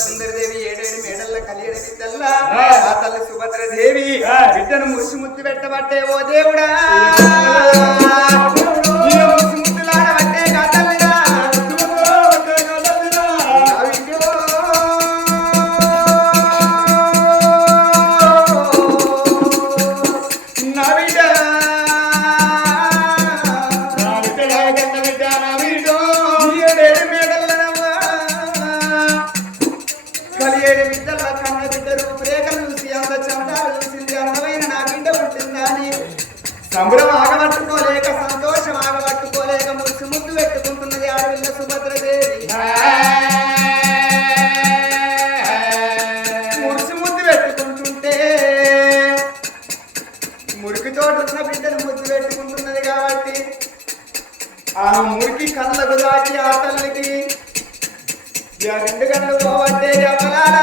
సుందరదేవి ఏడేడు మేడల్ల కలియడ బిడ్డల్ల ఆ. తల్లి సుభద్రదేవి బిడ్డను మురిసి ముద్దు పెట్టబట్టే ఓ దేవుడా. ఆడపిల్ల సుభద్రదేవి మురిసి ముద్దు పెట్టుకుంటుంటే మురికి తోట ఉన్న బిడ్డను ముద్దు పెట్టుకుంటున్నది కాబట్టి ఆ మురికి కళ్ళకు దాటి ఆ తల్లికి రెండు గంటలు పోవట్టే ఎవరాలా?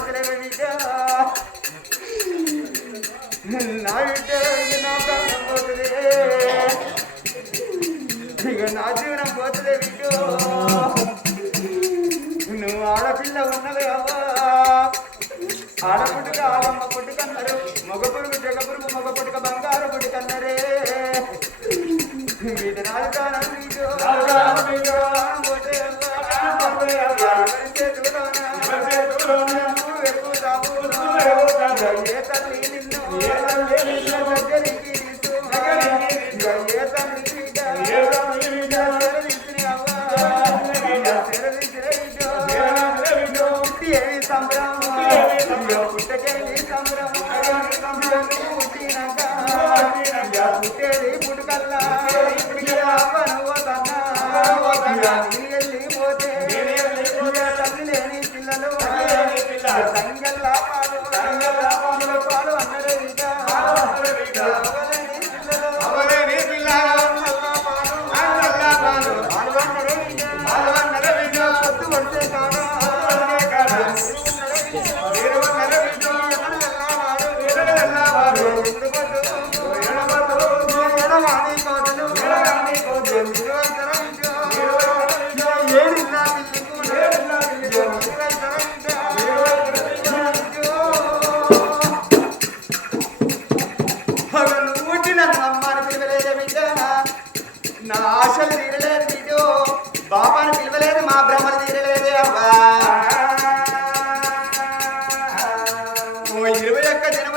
ఇక నా జీవనం పోతుంది బిడ్డ నువ్వు ఆడపిల్ల ఉన్నది అవ్వా. ఆడపుట్టుక ఆగమ్మ పుట్టుక అన్నారు. మగ పురుగు జగ పురుగు మగ పుట్టుక బంగారు పుట్టుక అన్నరే. ఇది. పోతే చేతిలోన, నువ్వు ఎక్కుతావు. ఏ తల్లి నిన్ను? పుట్టినాక పుట్టేది పుట్టుకల్లా సంగల్లా పాలు పాలు పాలు అన్నరే ఇంకా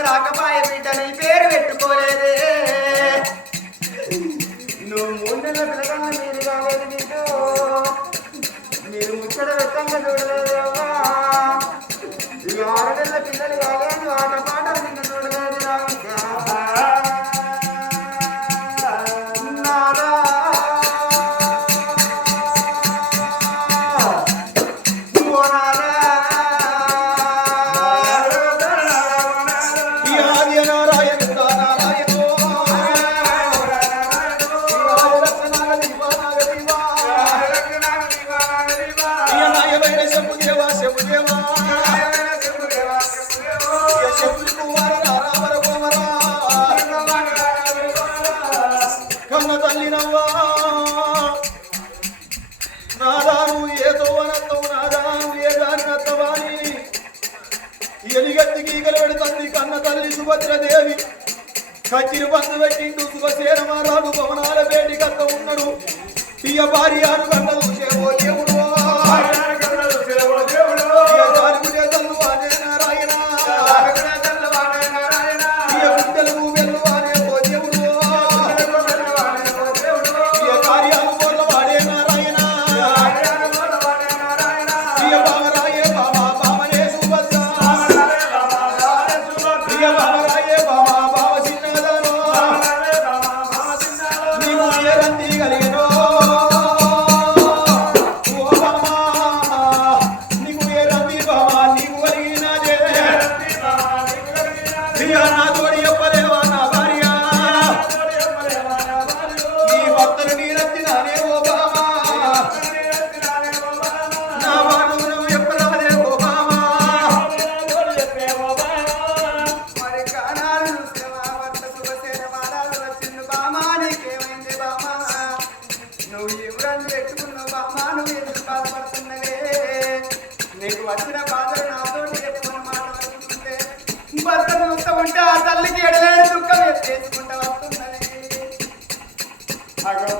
రాకపాయ బిడ్డ నీ పేరు పెట్టుకోలేదే. నువ్వు మూడు నెలల పిల్లగా మీరు కాలేదు నీకు. మీరు ముచ్చట వెత్తంగా చూడలేదు. సుభద్రదేవి కచ్చిరి బంధు పెట్టిండు శుభసేన మహారాజు భవనాల వేడి కక్క ఉన్నాడు. తీయ భార్య అనుకండలు చేవో దేవుడు.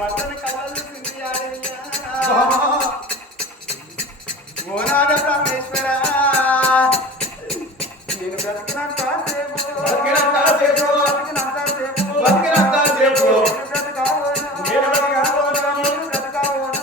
అగో భర్తను కళ్ళలు ఓనాద పరమేశ్వర నేను బ్రతికినంత సేపు. బ్రతికినంత సేపు, బ్రతికినంత సేపు. బతికినంత సేపు, నేను బ్రతకావోను, నేను బ్రతకావోను,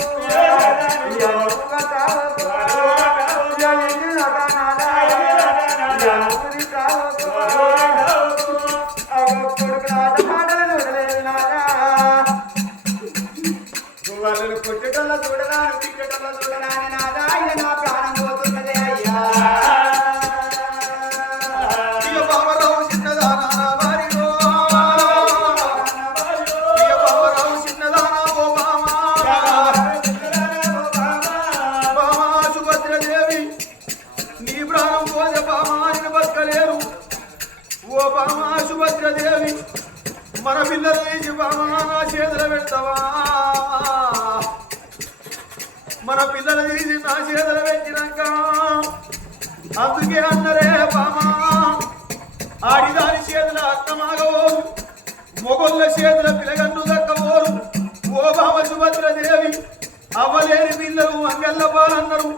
భద్రదేవి మన పిల్లలు వేసి నా చేతులు పెడతావా మన పిల్లలు తీసి నా చేతులు పెట్టినాక అందుకే అన్నరే బామా ఆడిదాని చేతుల అర్థమాగవోరు మొగొల్ల చేతుల పిలగన్ను దక్కవోరు. ఓ బామ సుభద్రదేవి అవ్వలేని పిల్లలు అంగల్ల పాలన్నారు.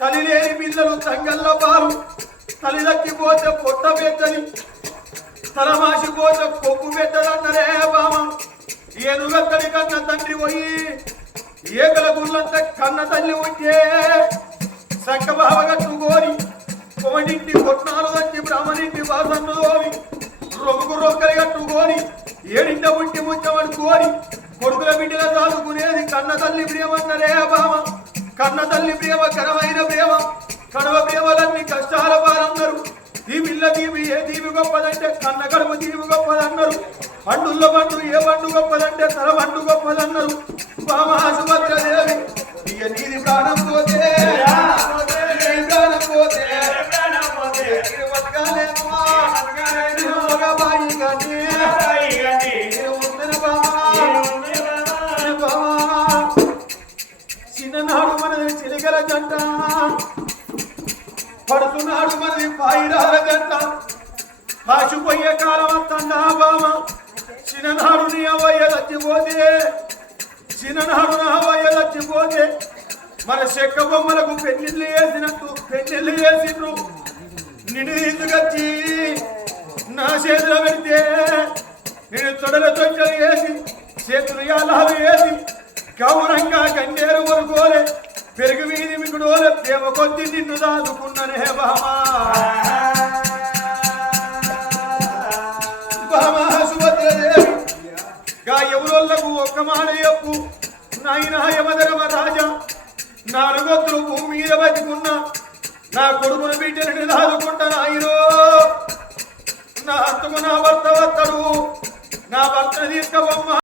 తల్లి లేని పిల్లలు తంగల్ల పాలు. తల్లి దక్కిపోతే పొట్ట పెద్దది. తలమాసిపోతే కొప్పు పెద్దదన్నరే బామ ఏనుగత్తడి కన్న తండ్రి పోయి ఏకల గుళ్ళంత కన్న తల్లి ఉంటే సంక కోరి కోడింటి కొట్నాలు వచ్చి బ్రాహ్మణింటి వాసన్ను తోమి రొమ్ముకు రొక్కలు కట్టుకొని ఏడింట ఉంటి ముచ్చమడుకోని కొడుకుల బిడ్డల దాదుకునేది కన్న తల్లి ప్రేమన్నరే బామ కన్న తల్లి ప్రేమ కరమైన ప్రేమ కడవ ప్రేమలన్నీ కష్టాల పాలన్నారు ఈ పిల్ల దీవి ఏ దీవి గొప్పదంటే కన్న కడుపు దీవి గొప్పదన్నారు. పండుల్లో పండు ఏ పండు గొప్పదంటే తల పండు గొప్పదన్నారు. బామ సుభద్రదేవి ఇయ నీది ప్రాణం పోతే. నీ ప్రాణం పోతే. బతకాలేమా? బాయి కానీ చిన్ననాడు మన చిలికల జంట. పడుతున్నాడు మళ్ళీ పాయిరాల జంట. కాచిపోయే కాలం అత్తన్నా బామ చిన్ననాడు నీ అవయ్య లచ్చిపోతే చిన్ననాడు నా అవయ్య లచ్చిపోతే మన చెక్క బొమ్మలకు పెళ్ళిళ్ళు వేసినట్టు పెళ్ళిళ్ళు వేసిండ్రు నిన్ను తీసుకొచ్చి నా చేతిలో పెడితే నేను తొడల తొట్టలు వేసి చేతులు యాలాలు వేసి గౌరంగా కన్నేరు కొనుకోలే పెరుగు వీధి మిగుడు దేవ కొద్ది నిన్ను దాదుకున్ననే బహమా బహమా ఒక్క మాట చెప్పు నాయన యమధరమ రాజా. నా నాలుగొత్తులు భూమి మీద బతికున్నా. నా కొడుకును బిడ్డని దాదుకుంటా ఆయనో నా అంతకు నా భర్త వస్తాడు నా భర్త తీసుకపోమ్మా.